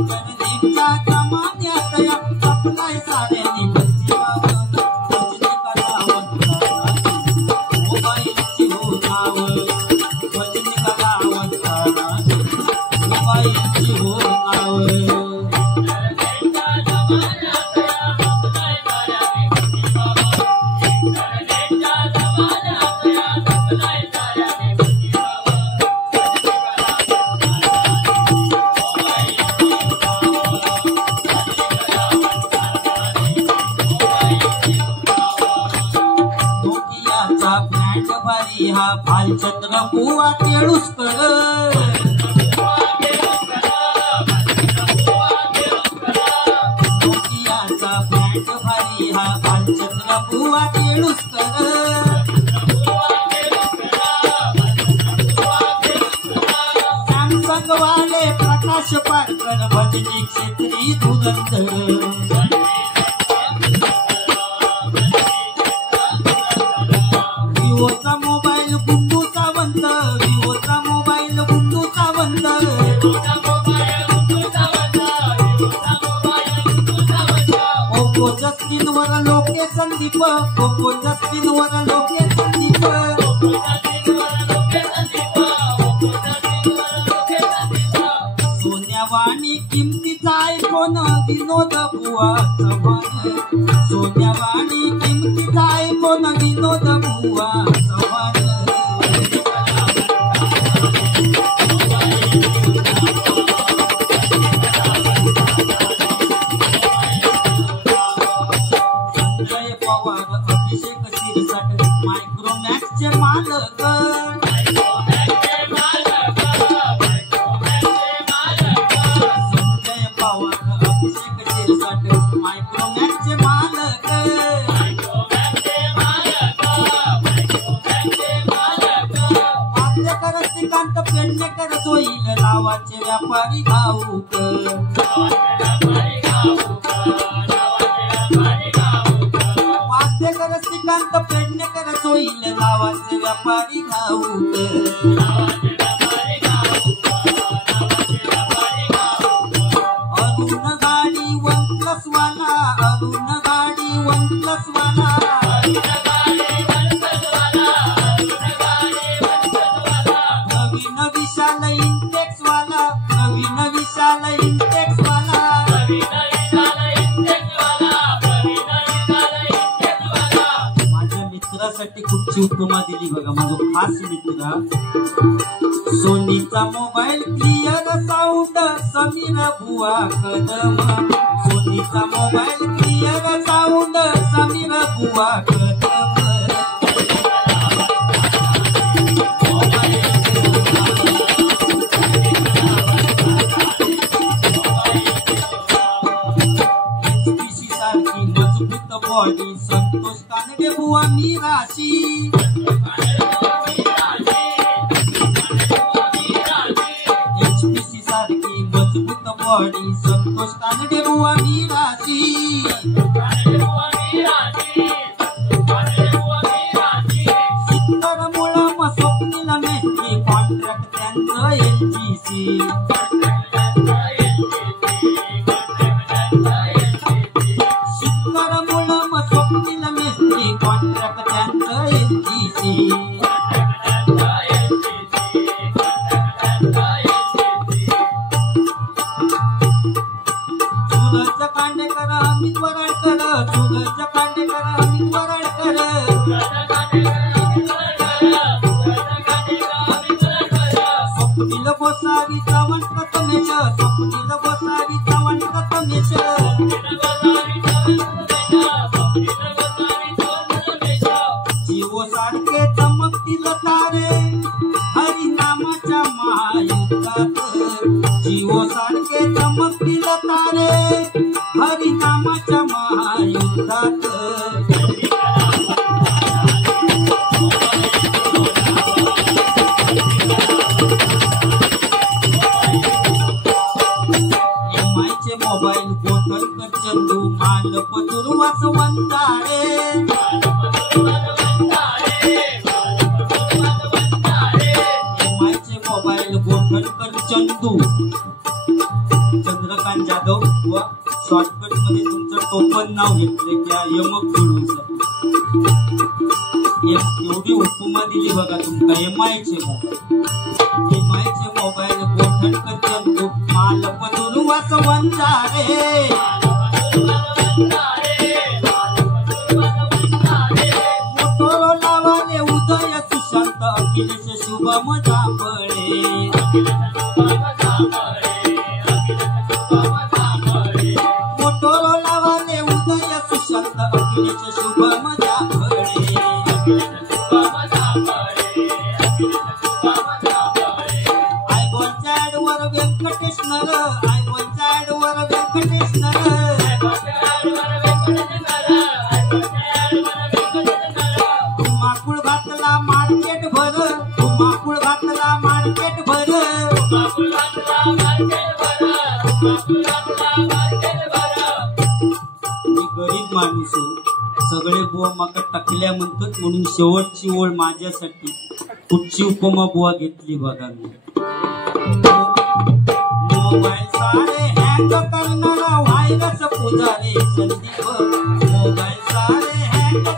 इंटरनेटच्या जमान्यात या आपलाय साऱ्यांनी बंदी भजनी कलावंतांना मोबाईलची हो नाव भजनी कलावंतांना मोबाईलची हो नाव हा भालचंद्र बुवा केळुसकर नोकियाचा ब्रँड भारी हा भालचंद्र बुवा केळुसकर सॅमसंग वाले प्रकाश पाटकर भजनी क्षेत्री धुरंधर विवोचा मोबाईल गुंडू सावंत विवोचा मोबाईल गुंडू सावंत ओप्पोच्या स्क्रीनवर लोके संदीप ओप्पोच्या स्क्रीनवर लोके संदीप सोन्यावाणी किमतीचा आयफोन विनोद बुवा चव्हाण सोन्यावाणी किमतीचा आयफोन विनोद बुवा चव्हाण संजय पवार अभिषेक शिरसाट मायक्रोमॅक्सचे मालक संजय पवार अभिषेक शिरसाट मायक्रोमॅक्सचे मालक वाद्यकर श्रीकांत पेडणेकर होईल नावाचे व्यापारी घाऊक वाद्यकर श्रीकांत पेडणेकर होईल नावाचे व्यापारी घाऊक अरुण गाडी OnePlus वाला अरुण गाडी OnePlus वाला नवीन विशाल इंटेक्स वाला नवीन विशाल इंटेक्स वाला माझ्या मित्रासाठी खूपची उपमा दिली बघा माझा खास मित्र सोनीचा mobile clear sound Sameer Buwa Kadam सोनीचा mobile clear sound Sameer Buwa Kadam HTC सारखी मजबूत बॉडी संतोष कानडे बुवा मिराशी HTC सारखी मजबूत बॉडी संतोष कानडे बुवा मिराशी सित्तर मुळम स्वप्नील मेहती कॉन्ट्रॅक्ट त्यांचं LGC सित्तर मुळम स्वप्नील मेहती कॉन्ट्रॅक्ट त्यांचं LGC सूरज कांडेकर अमित वराडकर सूरज कांडेकर अमित वराडकर स्वप्नील गोसावी चव्हाण प्रथमेश स्वप्नील गोसावी चव्हाण प्रथमेश जिओ सारखे चमकतील तारे हरिनामाच्या महायुद्धात जिओ सारखे चमकतील तारे हरिनामाच्या महायुद्धात MIचे मोबाईल गोठणकर चंदू मांडप दुर्वास वंजाळे MIचे मोबाईल गोठणकर चंदू चंद्र चंद्रकांत जाधव व शॉर्टकट मध्ये तुमचं टोपण नाव घेतले त्या यमक मिळवून एवढी उपमा दिली बघा तुमका एमआयचे मोबाईल गोठण करते माल पदून वासवंचारे मोटोरो लावाले उदय सुशांत अखिलेश शुभम जांभळे मोटोरो लावाले उदय सुशांत अखिलेश शुभम जांभळे व्यंकटेश नर आय वर व्यंकटेश नर माकुळ घातला मार्केट भर माकुळ घातला मार्केट भर मी गरीब माणूस सगळे बुवा माका टाकल्या म्हणतात म्हणून शेवटची ओळ माझ्यासाठी कुठची उपमा बुवा घेतली बघा मी मोबाईल सारे हँग करणारा व्हायरस पुजारी संदीप मोबाईल सारे हँग